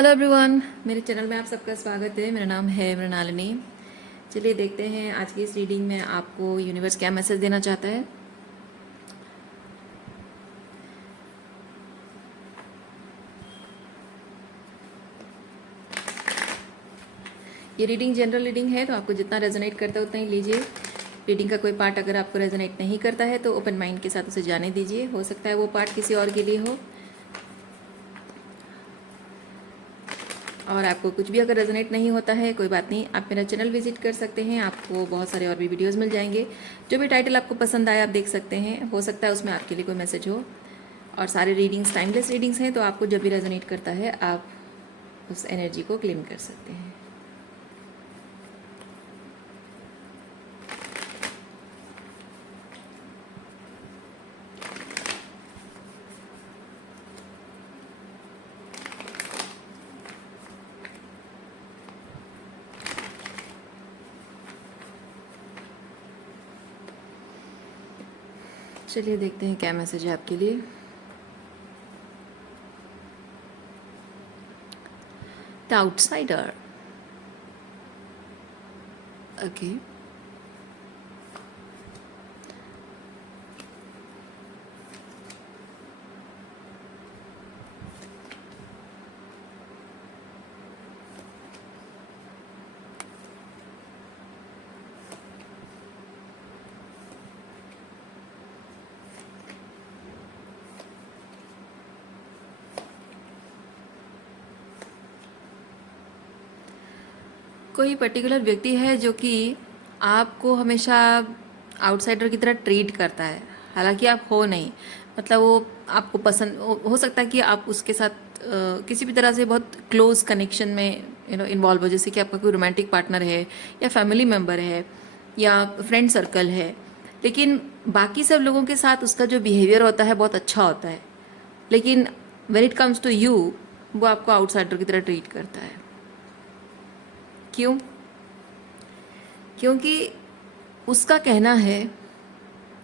Hello everyone, मेरे channel में आप सबका स्वागत है। मेरा नाम है मृणालिनी। चलिए देखते हैं आज की इस रीडिंग में आपको यूनिवर्स क्या मैसेज देना चाहता है। ये रीडिंग जनरल रीडिंग है, तो आपको जितना रेजोनेट करता है उतना ही लीजिए। रीडिंग का कोई पार्ट अगर आपको रेजोनेट नहीं करता है तो ओपन माइंड के साथ उसे जाने दीजिए। हो सकता है वो पार्ट किसी और के लिए हो, और आपको कुछ भी अगर रेजोनेट नहीं होता है कोई बात नहीं, आप मेरा चैनल विजिट कर सकते हैं। आपको बहुत सारे और भी वीडियोस मिल जाएंगे। जो भी टाइटल आपको पसंद आए आप देख सकते हैं। हो सकता है उसमें आपके लिए कोई मैसेज हो। और सारे रीडिंग्स टाइमलेस रीडिंग्स हैं, तो आपको जब भी रेजोनेट करता है आप उस एनर्जी को क्लेम कर सकते हैं। चलिए देखते हैं क्या मैसेज है आपके लिए। The outsider. ओके, कोई पर्टिकुलर व्यक्ति है जो कि आपको हमेशा आउटसाइडर की तरह ट्रीट करता है, हालांकि आप हो नहीं। मतलब वो आपको पसंद हो सकता है कि आप उसके साथ किसी भी तरह से बहुत क्लोज कनेक्शन में इन्वॉल्व हो, जैसे कि आपका कोई रोमांटिक पार्टनर है या फैमिली मेम्बर है या फ्रेंड सर्कल है। लेकिन बाकी सब लोगों के साथ उसका जो बिहेवियर होता है बहुत अच्छा होता है, लेकिन when it comes to you वो आपको आउटसाइडर की तरह ट्रीट करता है। क्यों? क्योंकि उसका कहना है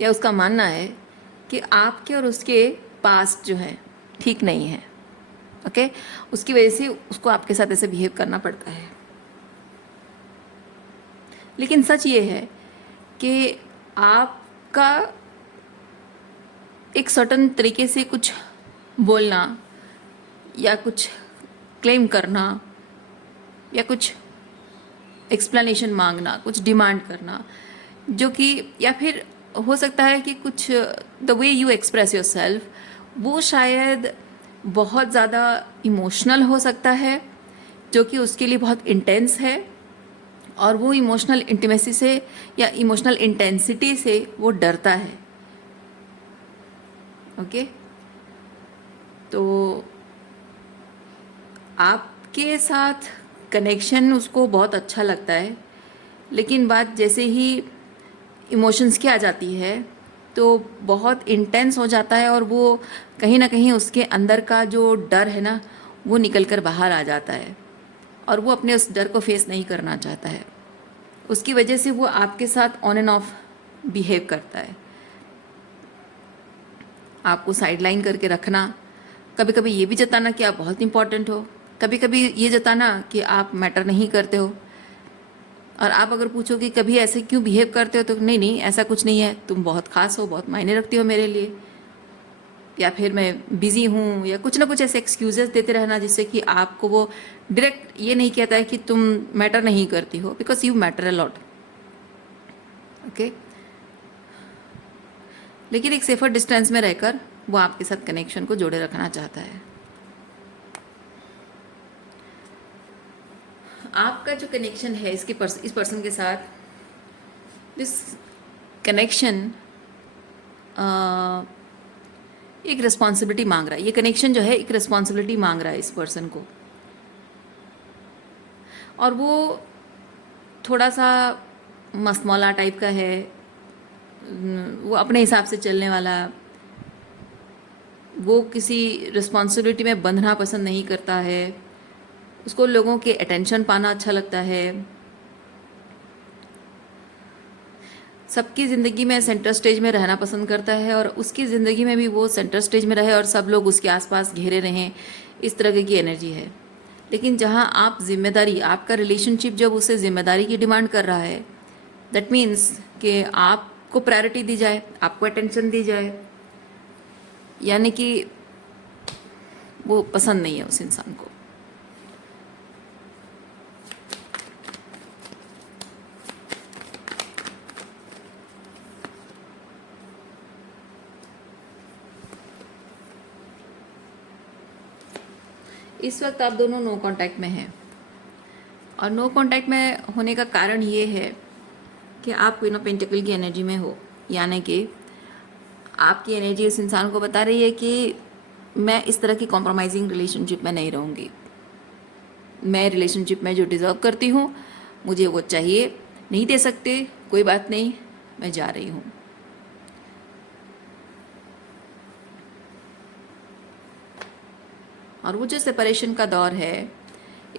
या उसका मानना है कि आपके और उसके पास्ट जो है ठीक नहीं है। ओके, उसकी वजह से उसको आपके साथ ऐसे बिहेव करना पड़ता है। लेकिन सच ये है कि आपका एक सर्टन तरीके से कुछ बोलना या कुछ क्लेम करना या कुछ एक्सप्लेनेशन मांगना, कुछ डिमांड करना, जो कि या फिर हो सकता है कि कुछ the way you express your self वो शायद बहुत ज़्यादा इमोशनल हो सकता है, जो कि उसके लिए बहुत इंटेंस है। और वो इमोशनल इंटीमेसी से या इमोशनल इंटेंसिटी से वो डरता है। ओके, तो आपके साथ कनेक्शन उसको बहुत अच्छा लगता है, लेकिन बात जैसे ही इमोशंस की आ जाती है तो बहुत इंटेंस हो जाता है, और वो कहीं ना कहीं उसके अंदर का जो डर है ना वो निकल कर बाहर आ जाता है, और वो अपने उस डर को फेस नहीं करना चाहता है। उसकी वजह से वो आपके साथ ऑन एंड ऑफ बिहेव करता है, आपको साइडलाइन करके रखना, कभी कभी ये भी जताना कि आप बहुत इंपॉर्टेंट हो, कभी कभी ये जताना कि आप मैटर नहीं करते हो। और आप अगर पूछो कि कभी ऐसे क्यों बिहेव करते हो, तो नहीं नहीं ऐसा कुछ नहीं है, तुम बहुत खास हो, बहुत मायने रखती हो मेरे लिए, या फिर मैं बिज़ी हूँ, या कुछ ना कुछ ऐसे एक्सक्यूजेस देते रहना जिससे कि आपको वो डायरेक्ट ये नहीं कहता है कि तुम मैटर नहीं करती हो, because you matter a lot. Okay, लेकिन एक सेफर डिस्टेंस में रहकर वो आपके साथ कनेक्शन को जोड़े रखना चाहता है। आपका जो कनेक्शन है इस पर्सन के साथ, दिस कनेक्शन एक रिस्पॉन्सिबिलिटी मांग रहा है। ये कनेक्शन जो है एक रिस्पॉन्सिबिलिटी मांग रहा है इस पर्सन को, और वो थोड़ा सा मस्तमौला टाइप का है। वो अपने हिसाब से चलने वाला, वो किसी रिस्पॉन्सिबिलिटी में बंधना पसंद नहीं करता है। उसको लोगों के अटेंशन पाना अच्छा लगता है। सबकी ज़िंदगी में सेंटर स्टेज में रहना पसंद करता है, और उसकी ज़िंदगी में भी वो सेंटर स्टेज में रहे और सब लोग उसके आसपास घेरे रहें, इस तरह की एनर्जी है। लेकिन जहाँ आप जिम्मेदारी, आपका रिलेशनशिप जब उसे जिम्मेदारी की डिमांड कर रहा है, दैट मीन्स कि आपको प्रायोरिटी दी जाए, आपको अटेंशन दी जाए, यानी कि वो पसंद नहीं है उस इंसान को। इस वक्त आप दोनों नो कांटेक्ट में हैं, और नो कांटेक्ट में होने का कारण ये है कि आप क्वीन ऑफ पेंटिकल की एनर्जी में हो, यानी कि आपकी एनर्जी इस इंसान को बता रही है कि मैं इस तरह की कॉम्प्रोमाइजिंग रिलेशनशिप में नहीं रहूँगी, मैं रिलेशनशिप में जो डिज़र्व करती हूँ मुझे वो चाहिए, नहीं दे सकते कोई बात नहीं, मैं जा रही हूँ। और वो जो सेपरेशन का दौर है,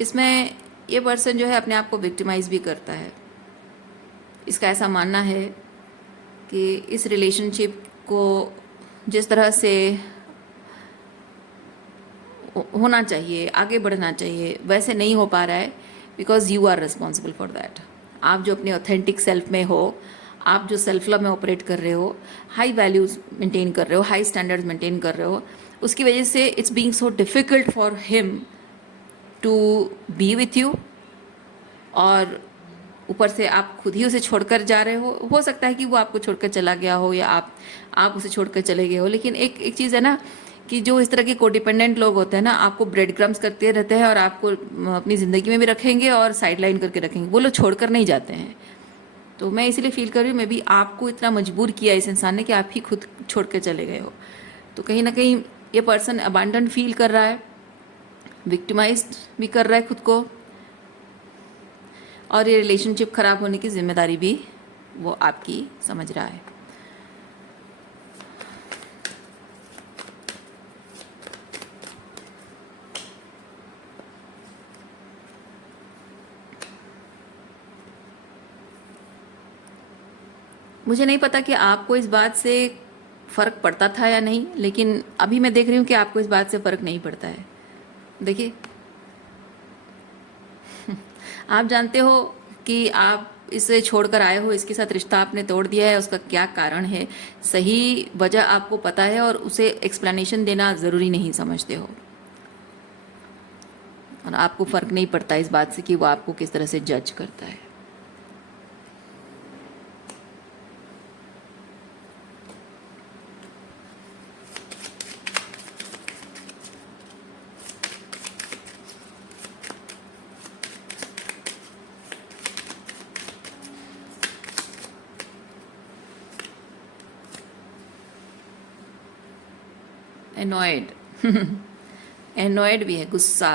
इसमें ये पर्सन जो है अपने आप को विक्टिमाइज भी करता है। इसका ऐसा मानना है कि इस रिलेशनशिप को जिस तरह से होना चाहिए, आगे बढ़ना चाहिए, वैसे नहीं हो पा रहा है, because you are responsible for that. आप जो अपने ऑथेंटिक सेल्फ में हो, आप जो सेल्फ लव में ऑपरेट कर रहे हो, हाई वैल्यूज मेंटेन कर रहे हो, हाई स्टैंडर्ड्स मेंटेन कर रहे हो, उसकी वजह से it's being so difficult for him to be with you. और ऊपर से आप खुद ही उसे छोड़कर जा रहे हो सकता है कि वो आपको छोड़कर चला गया हो या आप उसे छोड़कर चले गए हो। लेकिन एक चीज़ है ना कि जो इस तरह के कोडिपेंडेंट लोग होते हैं ना, आपको ब्रेड क्रम्स करते रहते हैं और आपको अपनी ज़िंदगी में भी रखेंगे और साइड लाइन करके रखेंगे, वो लोग छोड़कर नहीं जाते हैं। तो मैं इसीलिए फील कर रही हूँ, मैं भी आपको इतना मजबूर किया इस इंसान ने कि आप ही खुद छोड़ कर चले गए हो। तो कहीं ना कहीं ये पर्सन अबांडन फील कर रहा है, विक्टिमाइज्ड भी कर रहा है खुद को, और ये रिलेशनशिप ख़राब होने की जिम्मेदारी भी वो आपकी समझ रहा है। मुझे नहीं पता कि आपको इस बात से फ़र्क पड़ता था या नहीं, लेकिन अभी मैं देख रही हूँ कि आपको इस बात से फ़र्क नहीं पड़ता है। देखिए, आप जानते हो कि आप इसे छोड़कर आए हो, इसके साथ रिश्ता आपने तोड़ दिया है, उसका क्या कारण है, सही वजह आपको पता है और उसे एक्सप्लेनेशन देना ज़रूरी नहीं समझते हो। और आपको फ़र्क नहीं पड़ता इस बात से कि वो आपको किस तरह से जज करता है। एनॉयड एनॉयड भी है, गुस्सा,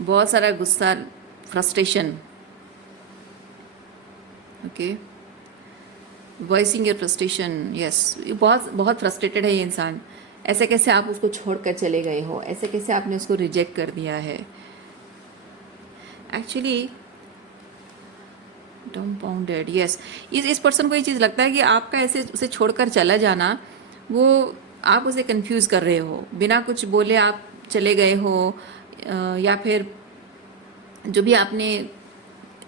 बहुत सारा गुस्सा, frustration. Okay, voicing your frustration, yes, बहुत बहुत फ्रस्ट्रेटेड है ये इंसान। ऐसे कैसे आप उसको छोड़कर चले गए हो, ऐसे कैसे आपने उसको रिजेक्ट कर दिया है। एक्चुअली डम्पाउंडेड, यस, इस पर्सन को ये चीज़ लगता है कि आपका ऐसे उसे छोड़कर चला जाना, वो आप उसे कंफ्यूज कर रहे हो, बिना कुछ बोले आप चले गए हो, या फिर जो भी आपने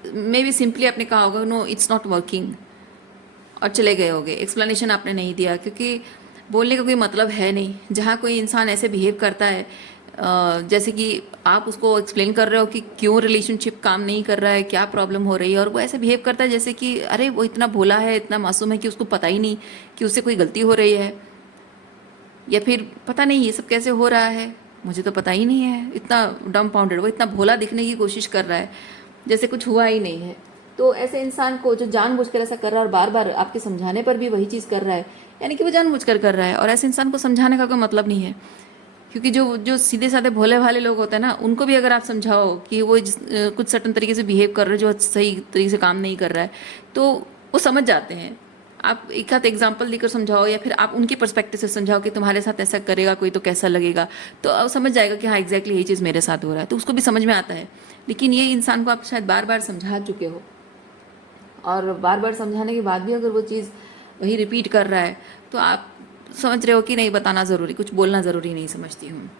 मे भी सिंपली आपने कहा होगा नो इट्स नॉट वर्किंग, और चले गए होगे। एक्सप्लेनेशन आपने नहीं दिया, क्योंकि बोलने का कोई मतलब है नहीं। जहाँ कोई इंसान ऐसे बिहेव करता है, जैसे कि आप उसको एक्सप्लेन कर रहे हो कि क्यों रिलेशनशिप काम नहीं कर रहा है, क्या प्रॉब्लम हो रही है, और वो ऐसे बिहेव करता है जैसे कि अरे वो इतना भोला है, इतना मासूम है कि उसको पता ही नहीं कि उससे कोई गलती हो रही है, या फिर पता नहीं ये सब कैसे हो रहा है, मुझे तो पता ही नहीं है। इतना डम्पाउंडेड, वो इतना भोला दिखने की कोशिश कर रहा है जैसे कुछ हुआ ही नहीं है। तो ऐसे इंसान को जो जानबूझकर ऐसा कर रहा है और बार बार आपके समझाने पर भी वही चीज़ कर रहा है, यानी कि वो जानबूझकर कर रहा है। और ऐसे इंसान को समझाने का कोई मतलब नहीं है, क्योंकि जो जो सीधे साधे भोले भाले लोग होते हैं ना, उनको भी अगर आप समझाओ कि वो कुछ सर्टन तरीके से बिहेव कर रहे हैं जो सही तरीके से काम नहीं कर रहा है, तो वो समझ जाते हैं। आप एक हाथ एग्जाम्पल देकर समझाओ, या फिर आप उनकी पर्सपेक्टिव से समझाओ कि तुम्हारे साथ ऐसा करेगा कोई तो कैसा लगेगा, तो अब समझ जाएगा कि हाँ एग्जैक्टली यही चीज़ मेरे साथ हो रहा है, तो उसको भी समझ में आता है। लेकिन ये इंसान को आप शायद बार बार समझा चुके हो, और बार बार समझाने के बाद भी अगर वो चीज़ वही रिपीट कर रहा है, तो आप समझ रहे हो कि नहीं, बताना ज़रूरी, कुछ बोलना ज़रूरी नहीं समझती हूँ।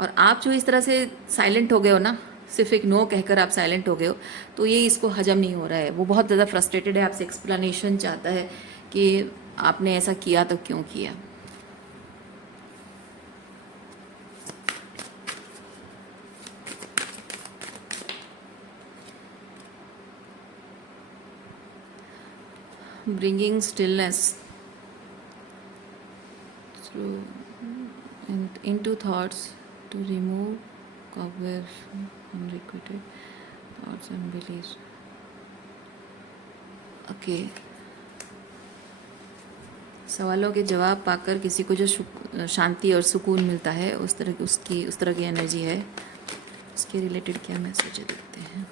और आप जो इस तरह से साइलेंट हो गए हो ना, सिर्फ एक नो कहकर आप साइलेंट हो गए हो, तो ये इसको हजम नहीं हो रहा है। वो बहुत ज़्यादा फ्रस्ट्रेटेड है, आपसे एक्सप्लेनेशन चाहता है कि आपने ऐसा किया तो क्यों किया। Bringing stillness through and into thoughts to remove cover unrequited thoughts and beliefs. Okay, सवालों के जवाब पाकर किसी को जो शांति और सुकून मिलता है, उस तरह की एनर्जी है। उसके रिलेटेड क्या मैसेज है देखते हैं।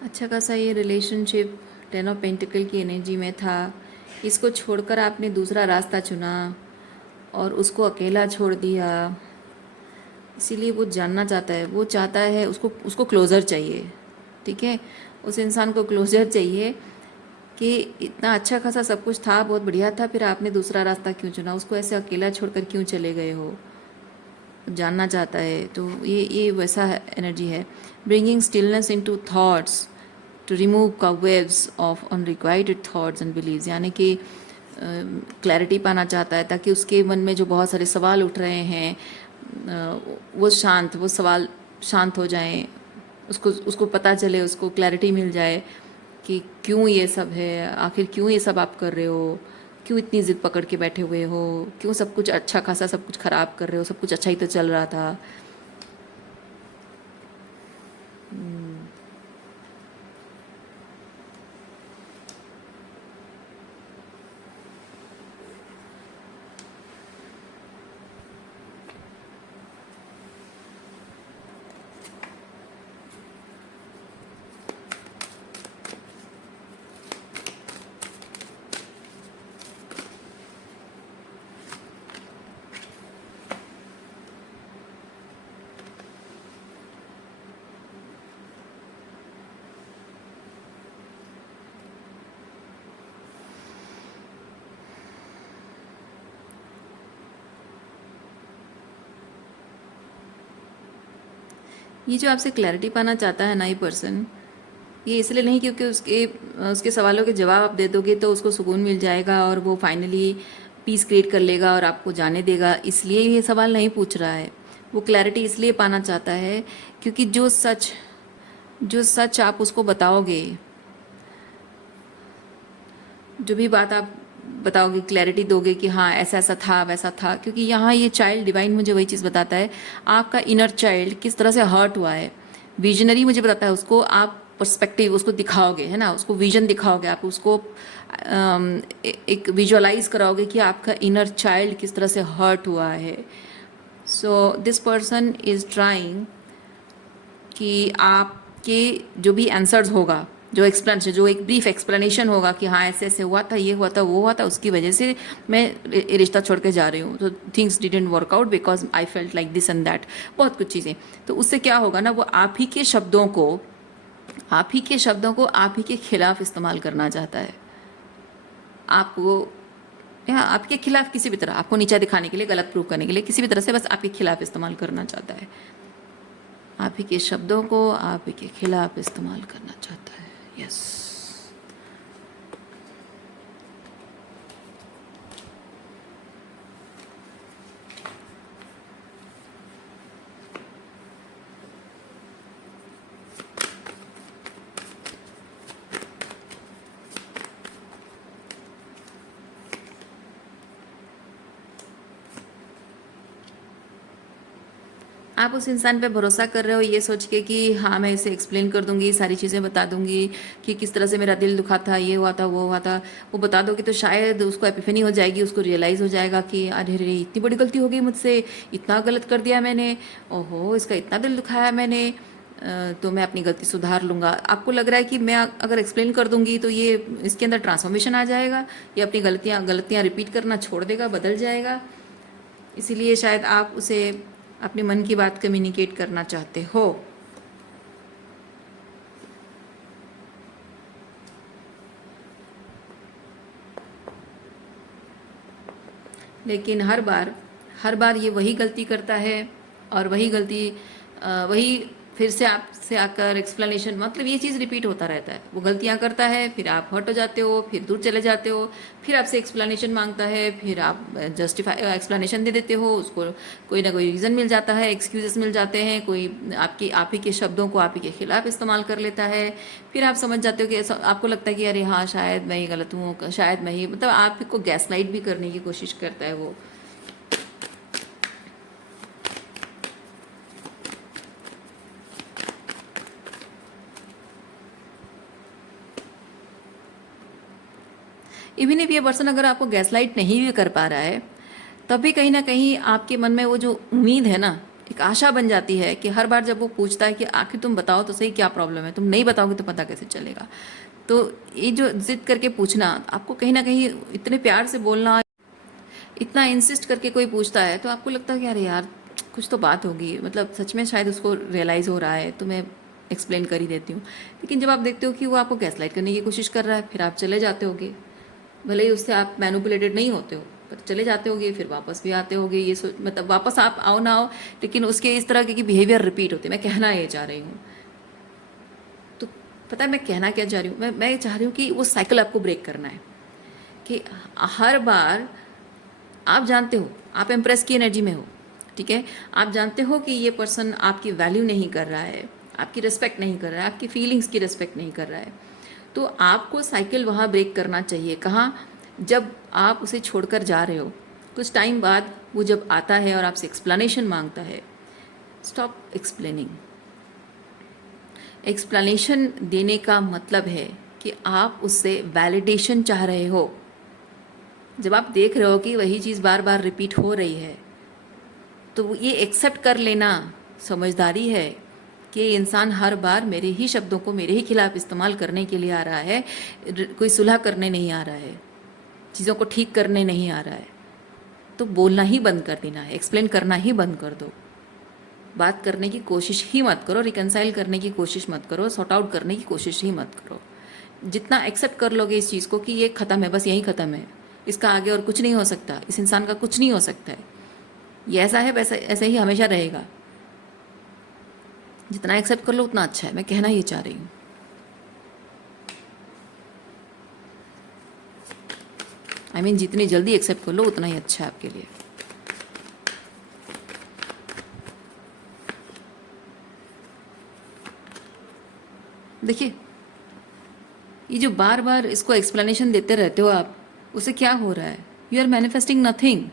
अच्छा खासा ये रिलेशनशिप 10 ऑफ पेंटिकल की एनर्जी में था। इसको छोड़कर आपने दूसरा रास्ता चुना और उसको अकेला छोड़ दिया। इसीलिए वो जानना चाहता है, वो चाहता है, उसको क्लोज़र चाहिए। ठीक है, उस इंसान को क्लोज़र चाहिए कि इतना अच्छा खासा सब कुछ था, बहुत बढ़िया था, फिर आपने दूसरा रास्ता क्यों चुना, उसको ऐसे अकेला छोड़कर क्यों चले गए हो, जानना चाहता है। तो ये वैसा एनर्जी है। Bringing stillness into thoughts to remove cobwebs of unrequired thoughts and beliefs, यानी कि क्लैरिटी पाना चाहता है ताकि उसके मन में जो बहुत सारे सवाल उठ रहे हैं वो सवाल शांत हो जाएं। उसको पता चले, उसको क्लैरिटी मिल जाए कि क्यों ये सब है, आखिर क्यों ये सब आप कर रहे हो, क्यों इतनी ज़िद पकड़ के बैठे हुए हो, क्यों सब कुछ अच्छा खासा सब कुछ ख़राब कर रहे हो, सब कुछ अच्छा ही तो चल रहा था। ये जो आपसे क्लैरिटी पाना चाहता है ना ये पर्सन, ये इसलिए नहीं क्योंकि उसके सवालों के जवाब आप दे दोगे तो उसको सुकून मिल जाएगा और वो फाइनली पीस क्रिएट कर लेगा और आपको जाने देगा, इसलिए ये सवाल नहीं पूछ रहा है। वो क्लैरिटी इसलिए पाना चाहता है क्योंकि जो सच आप उसको बताओगे, जो भी बात आप बताओगे, क्लैरिटी दोगे कि हाँ ऐसा ऐसा था वैसा था, क्योंकि यहाँ ये चाइल्ड डिवाइन मुझे वही चीज़ बताता है, आपका इनर चाइल्ड किस तरह से हर्ट हुआ है। विजनरी मुझे बताता है, उसको आप पर्सपेक्टिव उसको दिखाओगे, है ना, उसको विजन दिखाओगे, आप उसको एक विजुअलाइज कराओगे कि आपका इनर चाइल्ड किस तरह से हर्ट हुआ है। So this person is trying कि आपके जो भी आंसर्स होगा, जो एक्सप्लेनेशन, जो एक ब्रीफ एक्सप्लेनेशन होगा कि हाँ ऐसे ऐसे हुआ था, ये हुआ था, वो हुआ था, उसकी वजह से मैं रिश्ता छोड़ के जा रही हूँ, तो things didn't work out because I felt like this and that, बहुत कुछ चीज़ें। तो उससे क्या होगा ना, वो आप ही के शब्दों को आप ही के खिलाफ इस्तेमाल करना चाहता है। आपको या आपके खिलाफ किसी भी तरह, आपको नीचा दिखाने के लिए, गलत प्रूव करने के लिए, किसी भी तरह से बस आपके खिलाफ इस्तेमाल करना चाहता है। आप ही के शब्दों को आप ही के खिलाफ इस्तेमाल करना चाहता है। यस, आप उस इंसान पे भरोसा कर रहे हो ये सोच के कि हाँ मैं इसे एक्सप्लेन कर दूंगी, सारी चीज़ें बता दूंगी कि किस तरह से मेरा दिल दुखा था, ये हुआ था, वो हुआ था। वो बता दोगे तो शायद उसको एपिफनी हो जाएगी, उसको रियलाइज़ हो जाएगा कि अरे रे इतनी बड़ी गलती हो गई मुझसे, इतना गलत कर दिया मैंने, ओहो इसका इतना दिल दुखाया मैंने, तो मैं अपनी गलती सुधार लूँगा। आपको लग रहा है कि मैं अगर एक्सप्लेन कर दूँगी तो ये इसके अंदर ट्रांसफॉर्मेशन आ जाएगा, ये अपनी गलतियाँ रिपीट करना छोड़ देगा, बदल जाएगा। इसीलिए शायद आप उसे अपने मन की बात कम्युनिकेट करना चाहते हो। लेकिन हर बार ये वही गलती करता है और वही गलती वही फिर से आपसे आकर एक्सप्लेनेशन, मतलब ये चीज़ रिपीट होता रहता है। वो गलतियाँ करता है, फिर आप हट हो जाते हो, फिर दूर चले जाते हो, फिर आपसे एक्सप्लेनेशन मांगता है, फिर आप जस्टिफाई एक्सप्लेनेशन दे देते हो उसको। कोई ना कोई रीज़न मिल जाता है, एक्सक्यूजेस मिल जाते हैं, कोई आप ही के शब्दों को आप ही के खिलाफ इस्तेमाल कर लेता है। फिर आप समझ जाते हो कि आपको लगता है कि अरे हाँ शायद मैं ही गलत हूँ, शायद मैं ही, मतलब आपको गैसलाइट भी करने की कोशिश करता है वो। इवन इफ ये पर्सन अगर आपको गैसलाइट नहीं भी कर पा रहा है, तब भी कहीं ना कहीं आपके मन में वो जो उम्मीद है ना, एक आशा बन जाती है कि हर बार जब वो पूछता है कि आखिर तुम बताओ तो सही क्या प्रॉब्लम है, तुम नहीं बताओगे तो पता कैसे चलेगा। तो ये जो जिद करके पूछना, आपको कहीं ना कहीं इतने प्यार से बोलना, इतना इंसिस्ट करके कोई पूछता है तो आपको लगता है कि अरे यार कुछ तो बात होगी, मतलब सच में शायद उसको रियलाइज़ हो रहा है, तो मैं एक्सप्लेन कर ही देती हूँ। लेकिन जब आप देखते हो कि वो आपको गैसलाइट करने की कोशिश कर रहा है, फिर आप चले जाते होगे। भले ही उससे आप मैनिपुलेटेड नहीं होते हो, पर चले जाते होगे, फिर वापस भी आते होगे। ये मतलब वापस आप आओ ना आओ, लेकिन उसके इस तरह के बिहेवियर रिपीट होते हैं। मैं कहना ये चाह रही हूँ, तो पता है मैं कहना क्या चाह रही हूँ, मैं चाह रही हूँ कि वो साइकिल आपको ब्रेक करना है। कि हर बार आप जानते हो आप इम्प्रेस की एनर्जी में हो, ठीक है, आप जानते हो कि ये पर्सन आपकी वैल्यू नहीं कर रहा है, आपकी रिस्पेक्ट नहीं कर रहा है, आपकी फीलिंग्स की रिस्पेक्ट नहीं कर रहा है, तो आपको साइकिल वहाँ ब्रेक करना चाहिए। कहाँ? जब आप उसे छोड़कर जा रहे हो, कुछ टाइम बाद वो जब आता है और आपसे एक्सप्लेनेशन मांगता है, स्टॉप एक्सप्लेनिंग। एक्सप्लेनेशन देने का मतलब है कि आप उससे वैलिडेशन चाह रहे हो। जब आप देख रहे हो कि वही चीज़ बार बार रिपीट हो रही है, तो ये एक्सेप्ट कर लेना समझदारी है कि ये इंसान हर बार मेरे ही शब्दों को मेरे ही खिलाफ इस्तेमाल करने के लिए आ रहा है, कोई सुलह करने नहीं आ रहा है, चीज़ों को ठीक करने नहीं आ रहा है। तो बोलना ही बंद कर देना है, एक्सप्लेन करना ही बंद कर दो, बात करने की कोशिश ही मत करो, रिकनसाइल करने की कोशिश मत करो, सॉर्ट आउट करने की कोशिश ही मत करो। जितना एक्सेप्ट कर लोगे इस चीज़ को कि ये ख़त्म है, बस यही ख़त्म है, इसका आगे और कुछ नहीं हो सकता, इस इंसान का कुछ नहीं हो सकता है, ये ऐसा है वैसा ऐसे ही हमेशा रहेगा, जितना एक्सेप्ट कर लो उतना अच्छा है। मैं कहना ये चाह रही हूँ। आई मीन जितनी जल्दी एक्सेप्ट कर लो उतना ही अच्छा है आपके लिए। देखिए, ये जो बार बार इसको एक्सप्लेनेशन देते रहते हो आप, उससे क्या हो रहा है? You are manifesting nothing,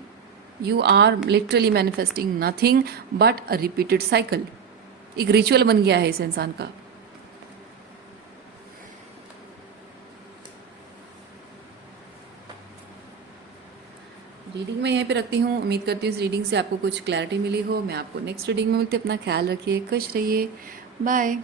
you are literally manifesting nothing but a repeated cycle. एक रिचुअल बन गया है इस इंसान का। रीडिंग मैं यहीं पे रखती हूँ। उम्मीद करती हूँ इस रीडिंग से आपको कुछ क्लैरिटी मिली हो। मैं आपको नेक्स्ट रीडिंग में मिलती हूँ। अपना ख्याल रखिए, खुश रहिए, बाय।